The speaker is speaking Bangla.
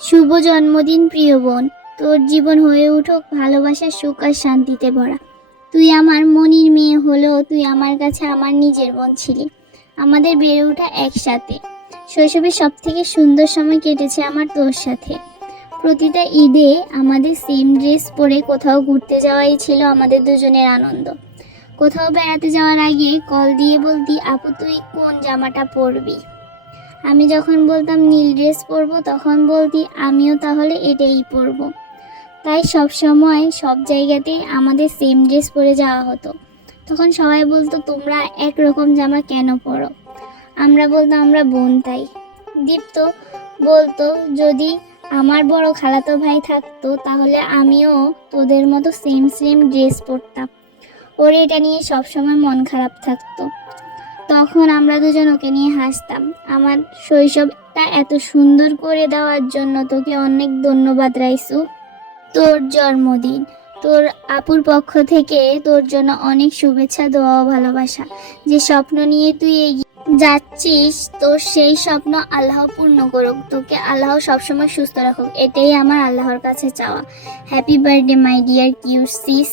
শুভ জন্মদিন প্রিয় বোন, তোর জীবন হয়ে উঠুক ভালোবাসা, সুখ আর শান্তিতে ভরা। তুই আমার মনির মেয়ে হলেও তুই আমার কাছে আমার নিজের বোন ছিলি। আমাদের বেড়ে ওঠা একসাথে, শৈশবের সব থেকে সুন্দর সময় কেটেছে আমার তোর সাথে। প্রতিটা ঈদে আমাদের সেম ড্রেস পরে কোথাও ঘুরতে যাওয়াই ছিল আমাদের দুজনের আনন্দ। কোথাও বেড়াতে যাওয়ার আগে কল দিয়ে বলতি, আপু তুই কোন জামাটা পরবি। আমি যখন বলতাম নীল ড্রেস পরবো, তখন বলতি আমিও তাহলে এটাই পরবো। তাই সব সময় সব জায়গাতেই আমাদের সেম ড্রেস পরে যাওয়া হতো। তখন সবাই বলতো তোমরা একরকম জামা কেন পরো। আমরা বলতাম আমরা বোন তাই। দীপ্ত বলতো যদি আমার বড় খালাতো ভাই থাকতো তাহলে আমিও তোদের মতো সেম সেম ড্রেস পরতাম। ওর এটা নিয়ে সবসময় মন খারাপ থাকতো। তখন আমরা দুজন ওকে নিয়ে হাসতাম। আমার শৈশবটা এত সুন্দর করে দেওয়ার জন্য তোকে অনেক ধন্যবাদ রাইসু। তোর জন্মদিন, তোর আপুর পক্ষ থেকে তোর জন্য অনেক শুভেচ্ছা, দোয়া ও ভালোবাসা। যে স্বপ্ন নিয়ে তুই এগিয়ে যাচ্ছিস তোর সেই স্বপ্ন আল্লাহ পূর্ণ করুক। তোকে আল্লাহ সবসময় সুস্থ রাখুক, এটাই আমার আল্লাহর কাছে চাওয়া। Happy birthday my dear cute cis.